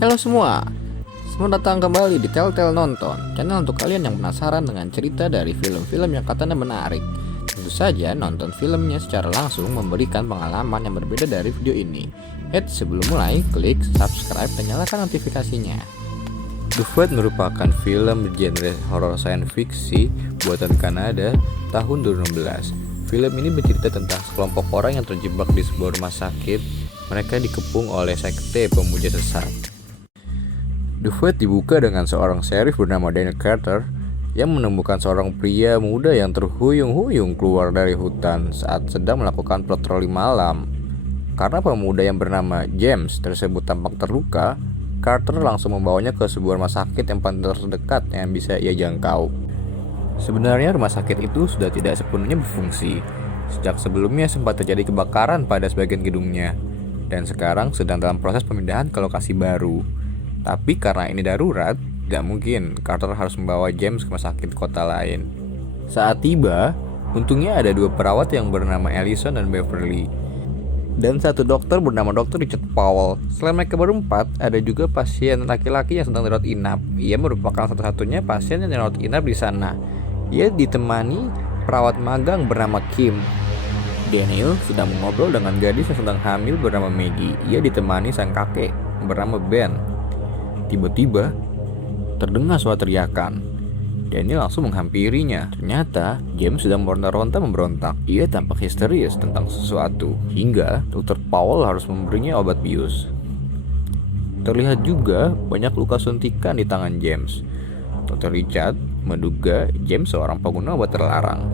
Halo semua, selamat datang kembali di Telltale Nonton, channel untuk kalian yang penasaran dengan cerita dari film-film yang katanya menarik. Tentu saja nonton filmnya secara langsung memberikan pengalaman yang berbeda dari video ini. Sebelum mulai, klik subscribe dan nyalakan notifikasinya. The Void merupakan film genre horror science fiksi buatan Kanada tahun 2016. Film ini bercerita tentang sekelompok orang yang terjebak di sebuah rumah sakit. Mereka dikepung oleh sekte pemuja sesat. The Void dibuka dengan seorang sheriff bernama Daniel Carter yang menemukan seorang pria muda yang terhuyung-huyung keluar dari hutan saat sedang melakukan patroli malam. Karena pemuda yang bernama James tersebut tampak terluka, Carter langsung membawanya ke sebuah rumah sakit yang paling terdekat yang bisa ia jangkau. Sebenarnya rumah sakit itu sudah tidak sepenuhnya berfungsi. Sejak sebelumnya sempat terjadi kebakaran pada sebagian gedungnya, dan sekarang sedang dalam proses pemindahan ke lokasi baru. Tapi karena ini darurat, tidak mungkin Carter harus membawa James ke rumah sakit kota lain. Saat tiba, untungnya ada dua perawat yang bernama Allison dan Beverly, dan satu dokter bernama Dr. Richard Powell. Selain mereka berempat, ada juga pasien laki-laki yang sedang dirawat inap. Ia merupakan satu-satunya pasien yang dirawat inap di sana. Ia ditemani perawat magang bernama Kim. Daniel sedang mengobrol dengan gadis yang sedang hamil bernama Maggie. Ia ditemani sang kakek bernama Ben. Tiba-tiba terdengar suara teriakan. Daniel langsung menghampirinya. Ternyata James sedang meronta-ronta memberontak. Ia tampak histeris tentang sesuatu, hingga Dr. Powell harus memberinya obat bius. Terlihat juga banyak luka suntikan di tangan James. Dr. Richard menduga James seorang pengguna obat terlarang.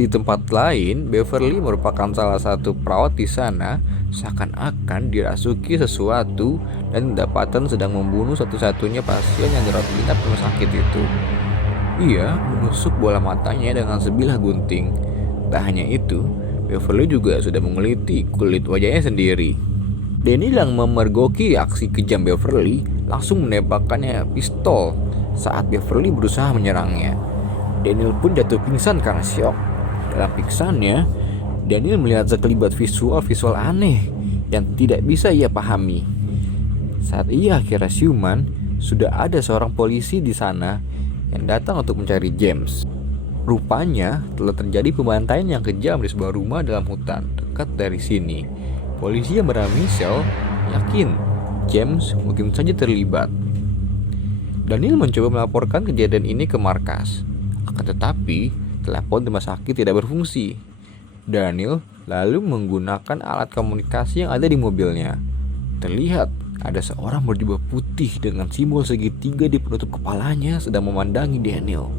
Di tempat lain, Beverly merupakan salah satu perawat di sana. Seakan-akan dirasuki sesuatu dan dapatan sedang membunuh satu-satunya pasien yang dirawat inap di rumah sakit itu. Ia menusuk bola matanya dengan sebilah gunting. Tak hanya itu, Beverly juga sudah mengeliti kulit wajahnya sendiri. Daniel yang memergoki aksi kejam Beverly langsung menembakkannya pistol saat Beverly berusaha menyerangnya. Daniel pun jatuh pingsan karena syok. Dalam pingsannya, Daniel melihat sekelibat visual aneh yang tidak bisa ia pahami. Saat ia akhirnya siuman, sudah ada seorang polisi di sana yang datang untuk mencari James. Rupanya telah terjadi pembantaian yang kejam di sebuah rumah dalam hutan dekat dari sini. Polisi yang bernama Michelle yakin James mungkin saja terlibat. Daniel mencoba melaporkan kejadian ini ke markas. Akan tetapi telepon rumah sakit tidak berfungsi. Daniel lalu menggunakan alat komunikasi yang ada di mobilnya. Terlihat ada seorang berjubah putih dengan simbol segitiga di penutup kepalanya sedang memandangi Daniel.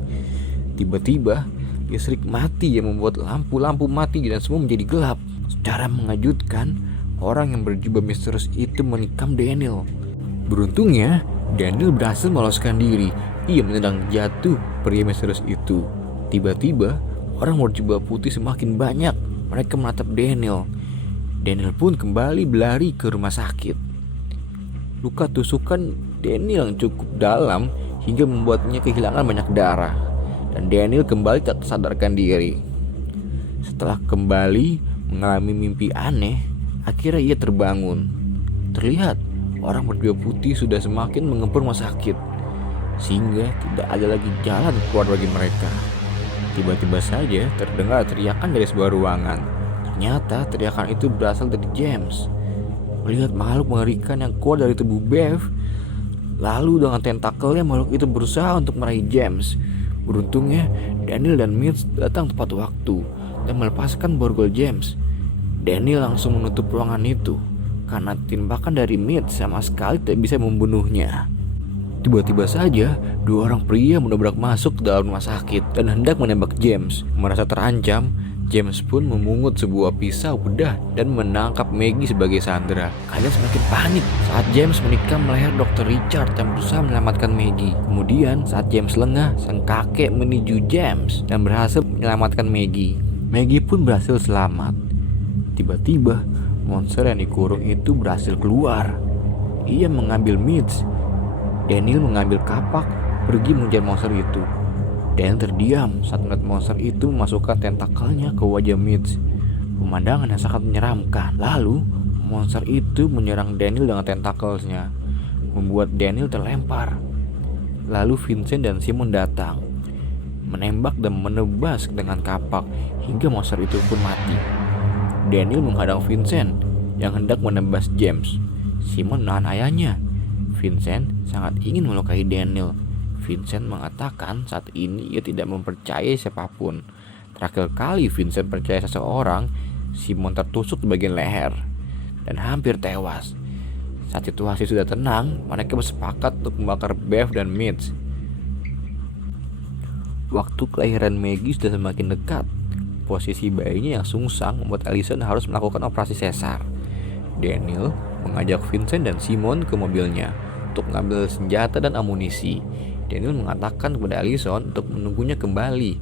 Tiba-tiba listrik mati yang membuat lampu-lampu mati dan semua menjadi gelap. Secara mengejutkan, orang yang berjubah misterius itu menikam Daniel. Beruntungnya, Daniel berhasil meloloskan diri. Ia menendang jatuh pria misterius itu. Tiba-tiba, orang berjubah putih semakin banyak. Mereka menatap Daniel. Daniel pun kembali berlari ke rumah sakit. Luka tusukan Daniel yang cukup dalam hingga membuatnya kehilangan banyak darah. Dan Daniel kembali tak tersadarkan diri. Setelah kembali mengalami mimpi aneh, akhirnya ia terbangun. Terlihat orang berjubah putih sudah semakin mengepung rumah sakit, sehingga tidak ada lagi jalan keluar bagi mereka. Tiba-tiba saja terdengar teriakan dari sebuah ruangan. Ternyata teriakan itu berasal dari James. Melihat makhluk mengerikan yang keluar dari tubuh Bev, lalu dengan tentakelnya makhluk itu berusaha untuk meraih James. Beruntungnya Daniel dan Mitch datang tepat waktu dan melepaskan borgol James. Daniel langsung menutup ruangan itu karena tembakan dari Mitch sama sekali tidak bisa membunuhnya. Tiba-tiba saja, dua orang pria menabrak masuk ke dalam rumah sakit dan hendak menembak James. Merasa terancam, James pun memungut sebuah pisau bedah dan menangkap Maggie sebagai sandera. Kalian semakin panik saat James menikam leher Dr. Richard yang berusaha menyelamatkan Maggie. Kemudian saat James lengah, sang kakek menuju James dan berhasil menyelamatkan Maggie. Maggie pun berhasil selamat. Tiba-tiba, monster yang dikurung itu berhasil keluar. Ia mengambil Mitch. Daniel mengambil kapak, pergi mengejar monster itu. Daniel terdiam saat melihat monster itu memasukkan tentakelnya ke wajah Mitch. Pemandangan yang sangat menyeramkan. Lalu, monster itu menyerang Daniel dengan tentakelnya. membuat Daniel terlempar. Lalu Vincent dan Simon datang, menembak dan menebas dengan kapak hingga monster itu pun mati. Daniel menghadang Vincent yang hendak menebas James. Simon menahan ayahnya. Vincent sangat ingin melukai Daniel. Vincent mengatakan saat ini ia tidak mempercayai siapapun. Terakhir kali Vincent percaya seseorang, Simon tertusuk di bagian leher dan hampir tewas. Saat situasi sudah tenang, mereka bersepakat untuk membakar Bev dan Mitch. Waktu kelahiran Maggie sudah semakin dekat. Posisi bayinya yang sungsang membuat Allison harus melakukan operasi sesar. Daniel mengajak Vincent dan Simon ke mobilnya untuk mengambil senjata dan amunisi. Daniel mengatakan kepada Allison untuk menunggunya kembali.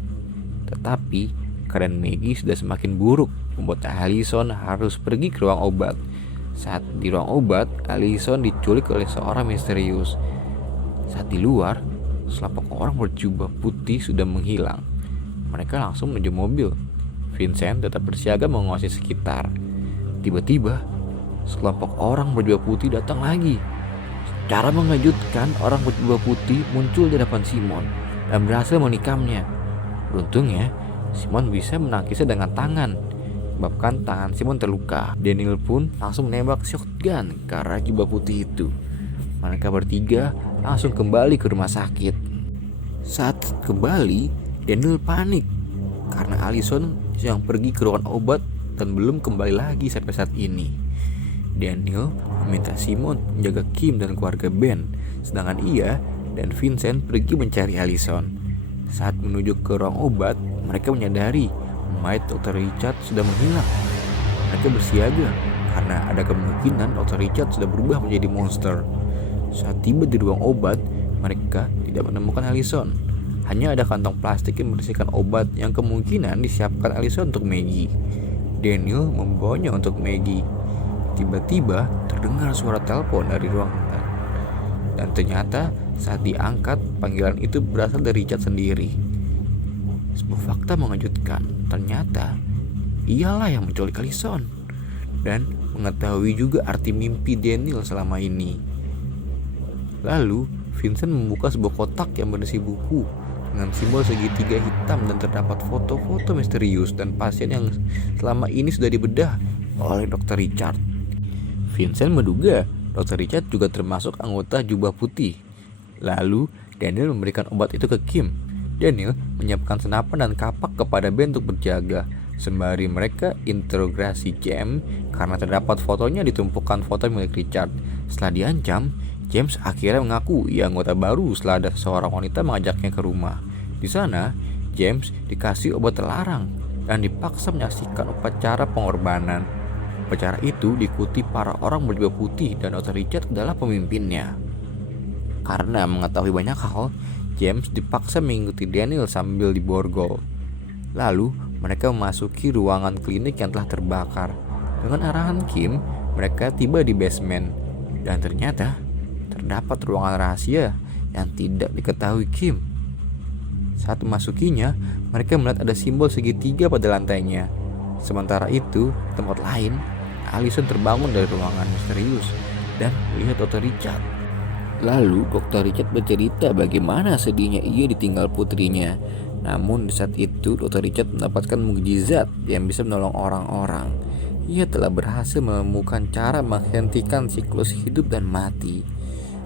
Tetapi keadaan Maggie sudah semakin buruk, membuat Allison harus pergi ke ruang obat. Saat di ruang obat, Allison diculik oleh seorang misterius. Saat di luar, sekelompok orang berjubah putih sudah menghilang. Mereka langsung menuju mobil. Vincent tetap bersiaga menguasai sekitar. Tiba-tiba, sekelompok orang berjubah putih datang lagi. Secara mengejutkan, orang berjubah putih muncul di hadapan Simon dan berhasil menikamnya. Beruntungnya, Simon bisa menangkisnya dengan tangan, menyebabkan tangan Simon terluka. Daniel pun langsung menembak shotgun ke arah jubah putih itu. Mereka bertiga langsung kembali ke rumah sakit. Saat kembali, Daniel panik karena Allison yang pergi ke ruangan obat dan belum kembali lagi sampai saat ini. Daniel meminta Simon menjaga Kim dan keluarga Ben, sedangkan ia dan Vincent pergi mencari Allison. Saat menuju ke ruang obat, mereka menyadari mayat Dr. Richard sudah menghilang. Mereka bersiaga karena ada kemungkinan Dr. Richard sudah berubah menjadi monster. Saat tiba di ruang obat, mereka tidak menemukan Allison. Hanya ada kantong plastik yang berisikan obat yang kemungkinan disiapkan Allison untuk Maggie. Daniel membawanya untuk Maggie. Tiba-tiba terdengar suara telepon dari ruangan. Dan ternyata saat diangkat, panggilan itu berasal dari Richard sendiri. Sebuah fakta mengejutkan. Ternyata ialah yang menculik Allison dan mengetahui juga arti mimpi Daniel selama ini. Lalu Vincent membuka sebuah kotak yang berisi buku dengan simbol segitiga hitam dan terdapat foto-foto misterius dan pasien yang selama ini sudah dibedah oleh Dr. Richard. Vincent menduga Dr. Richard juga termasuk anggota jubah putih. Lalu Daniel memberikan obat itu ke Kim. Daniel menyiapkan senapan dan kapak kepada Ben untuk berjaga, sembari mereka interogasi James karena terdapat fotonya di tumpukan foto milik Richard. Setelah diancam, James akhirnya mengaku ia anggota baru setelah ada seorang wanita mengajaknya ke rumah. Di sana, James dikasih obat terlarang dan dipaksa menyaksikan upacara pengorbanan. Upacara itu diikuti para orang berjubah putih dan Dr. Richard adalah pemimpinnya. Karena mengetahui banyak hal, James dipaksa mengikuti Daniel sambil diborgol. Lalu mereka memasuki ruangan klinik yang telah terbakar. Dengan arahan Kim, mereka tiba di basement. Dan ternyata terdapat ruangan rahasia yang tidak diketahui Kim. Saat memasukinya, mereka melihat ada simbol segitiga pada lantainya. Sementara itu, di tempat lain, Allison terbangun dari ruangan misterius dan melihat Dr. Richard. Lalu Dr. Richard bercerita bagaimana sedihnya ia ditinggal putrinya. Namun di saat itu Dr. Richard mendapatkan mukjizat yang bisa menolong orang-orang. Ia telah berhasil menemukan cara menghentikan siklus hidup dan mati.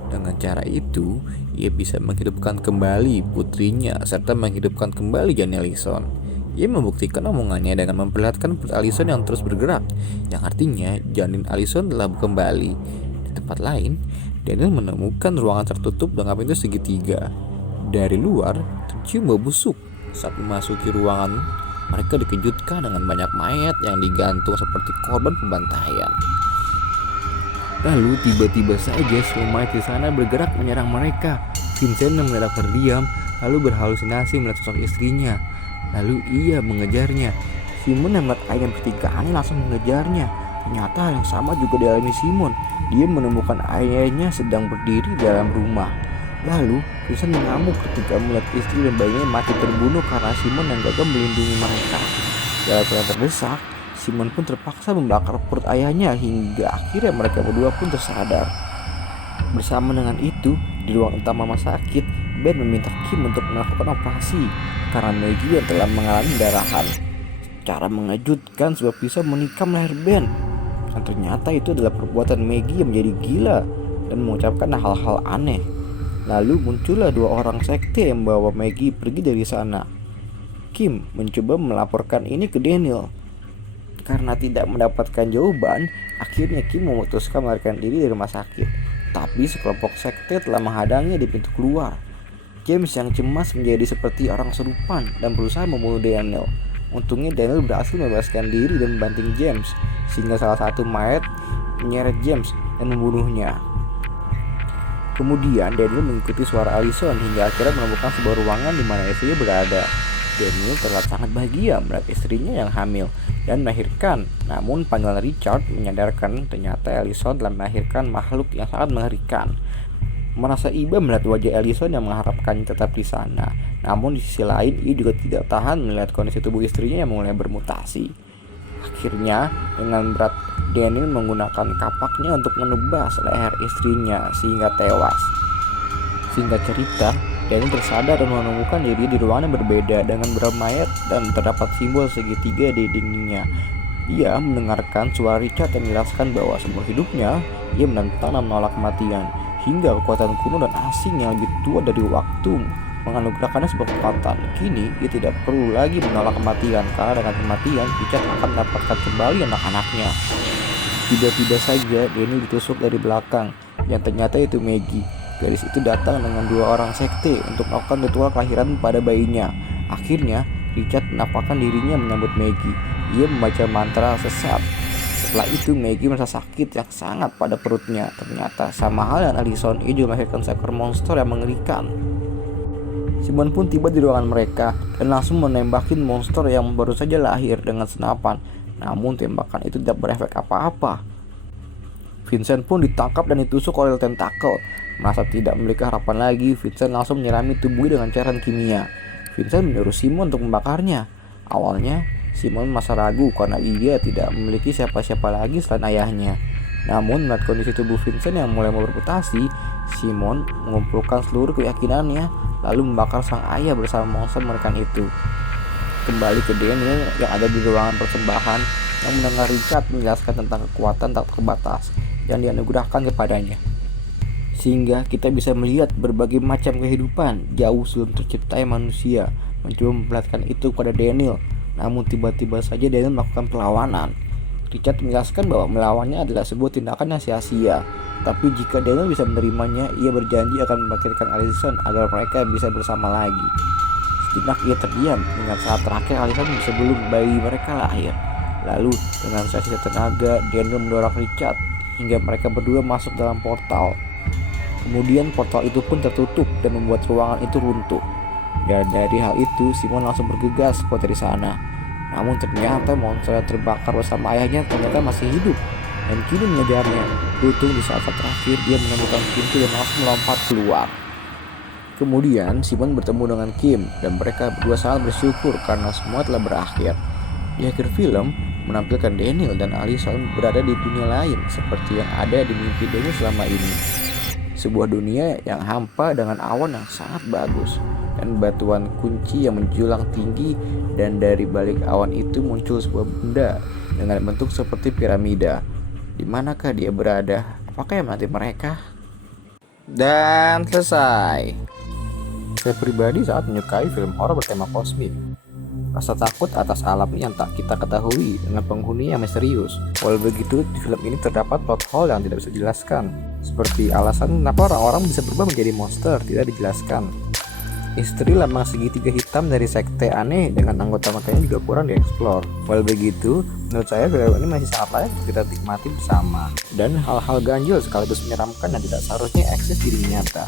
Dengan cara itu, ia bisa menghidupkan kembali putrinya serta menghidupkan kembali janin Allison. Ia membuktikan omongannya dengan memperlihatkan perut Allison yang terus bergerak, yang artinya janin Allison telah kembali. Di tempat lain, Daniel menemukan ruangan tertutup dengan pintu segitiga. Dari luar, tercium bau busuk. Saat memasuki ruangan, mereka dikejutkan dengan banyak mayat yang digantung seperti korban pembantaian. Lalu tiba-tiba saja semua mayat di sana bergerak menyerang mereka. Vincent yang mendadak terdiam, lalu berhalusinasi melihat sosok istrinya. Lalu ia mengejarnya. Simon yang melihat ayam pertikaian langsung mengejarnya. Ternyata hal yang sama juga dialami Simon. Dia menemukan ayahnya sedang berdiri di dalam rumah. Lalu Vincent mengamuk ketika melihat istri dan bayinya mati terbunuh karena Simon yang gagal melindungi mereka. Dalam keadaan terdesak, Simon pun terpaksa membakar perut ayahnya hingga akhirnya mereka berdua pun tersadar. Bersama dengan itu, di ruang utama rumah sakit, Ben meminta Kim untuk melakukan operasi karena Maggie yang telah mengalami pendarahan. Secara mengejutkan, sebuah pisau menikam leher Ben. Dan ternyata itu adalah perbuatan Maggie yang menjadi gila dan mengucapkan hal-hal aneh. Lalu muncullah dua orang sekte yang membawa Maggie pergi dari sana. Kim mencoba melaporkan ini ke Daniel. Karena tidak mendapatkan jawaban, akhirnya Kim memutuskan melarikan diri dari rumah sakit. Tapi sekelompok sekte telah menghadangnya di pintu keluar. James yang cemas menjadi seperti orang serupan dan berusaha membunuh Daniel. Untungnya Daniel berhasil membebaskan diri dan membanting James, sehingga salah satu mayat menyeret James dan membunuhnya. Kemudian Daniel mengikuti suara Allison hingga akhirnya menemukan sebuah ruangan di mana istrinya berada. Daniel terlihat sangat bahagia melihat istrinya yang hamil dan melahirkan. Namun panggilan Richard menyadarkan ternyata Allison telah melahirkan makhluk yang sangat mengerikan. Merasa iba melihat wajah Allison yang mengharapkannya tetap di sana. Namun di sisi lain ia juga tidak tahan melihat kondisi tubuh istrinya yang mulai bermutasi. Akhirnya dengan berat Daniel menggunakan kapaknya untuk menebas leher istrinya sehingga tewas. Singkat cerita, Daniel tersadar dan menemukan diri di ruangan yang berbeda dengan beberapa mayat dan terdapat simbol segitiga di dindingnya. Ia mendengarkan suara Richard yang menjelaskan bahwa seumur hidupnya ia menentang dan menolak kematian, hingga kekuatan kuno dan asing yang lebih tua dari waktu menganugerahkannya sebuah kekuatan. Kini ia tidak perlu lagi menolak kematian, karena dengan kematian Richard akan mendapatkan kembali anak-anaknya. Tiba-tiba saja Daniel ditusuk dari belakang, yang ternyata itu Maggie. Gadis itu datang dengan dua orang sekte untuk melakukan ritual kelahiran pada bayinya. Akhirnya, Richard menampakkan dirinya menyambut Maggie. Ia membaca mantra sesat. Setelah itu, Maggie merasa sakit yang sangat pada perutnya. Ternyata, sama hal dengan Allison, ia juga melahirkan seekor monster yang mengerikan. Simon pun tiba di ruangan mereka dan langsung menembakin monster yang baru saja lahir dengan senapan. Namun, tembakan itu tidak berefek apa-apa. Vincent pun ditangkap dan ditusuk oleh tentakel. Merasa tidak memiliki harapan lagi, Vincent langsung menyerami tubuhnya dengan cairan kimia. Vincent menyuruh Simon untuk membakarnya. Awalnya, Simon merasa ragu karena ia tidak memiliki siapa-siapa lagi selain ayahnya. Namun, melihat kondisi tubuh Vincent yang mulai bermutasi, Simon mengumpulkan seluruh keyakinannya, lalu membakar sang ayah bersama monster mengerikan itu. Kembali ke Daniel yang ada di ruangan persembahan, yang mendengar Richard menjelaskan tentang kekuatan tak terbatas yang dianugerahkan kepadanya. Sehingga kita bisa melihat berbagai macam kehidupan jauh sebelum terciptanya manusia. Mencoba memperlihatkan itu kepada Daniel. Namun tiba-tiba saja Daniel melakukan perlawanan. Richard menjelaskan bahwa melawannya adalah sebuah tindakan yang sia-sia. Tapi jika Daniel bisa menerimanya, ia berjanji akan membangkitkan Allison agar mereka bisa bersama lagi. Sejenak ia terdiam mengingat saat terakhir Allison sebelum bayi mereka lahir. Lalu dengan sisa tenaga, Daniel mendorong Richard hingga mereka berdua masuk dalam portal. Kemudian portal itu pun tertutup dan membuat ruangan itu runtuh. Dan dari hal itu, Simon langsung bergegas keluar dari sana. Namun ternyata monster yang terbakar bersama ayahnya ternyata masih hidup dan kini mengejarnya. Beruntung di saat terakhir dia menemukan pintu dan langsung melompat keluar. Kemudian Simon bertemu dengan Kim dan mereka berdua sangat bersyukur karena semua telah berakhir. Di akhir film, menampilkan Daniel dan Allison berada di dunia lain seperti yang ada di mimpi Daniel selama ini. Sebuah dunia yang hampa dengan awan yang sangat bagus dan batuan kunci yang menjulang tinggi, dan dari balik awan itu muncul sebuah benda dengan bentuk seperti piramida. Di manakah dia berada? Apakah yang menanti mereka? Dan selesai. Saya pribadi sangat menyukai film horor bertema kosmik. Rasa takut atas alam yang tak kita ketahui dengan penghuni yang misterius. Walau begitu, di film ini terdapat plot hole yang tidak bisa dijelaskan. Seperti alasan kenapa orang-orang bisa berubah menjadi monster tidak dijelaskan. Misteri lambang segitiga hitam dari sekte aneh dengan anggota-anggotanya juga kurang dieksplor. Walau begitu, menurut saya film ini masih sangat layak untuk kita nikmati bersama. Dan hal-hal ganjil sekaligus menyeramkan dan tidak seharusnya eksis di dunia nyata.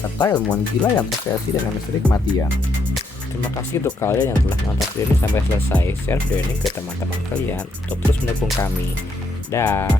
Serta ilmuwan gila yang terkreasi dengan misteri kematian. Terima kasih untuk kalian yang telah menonton video ini sampai selesai. Share video ini ke teman-teman kalian untuk terus mendukung kami. Dah.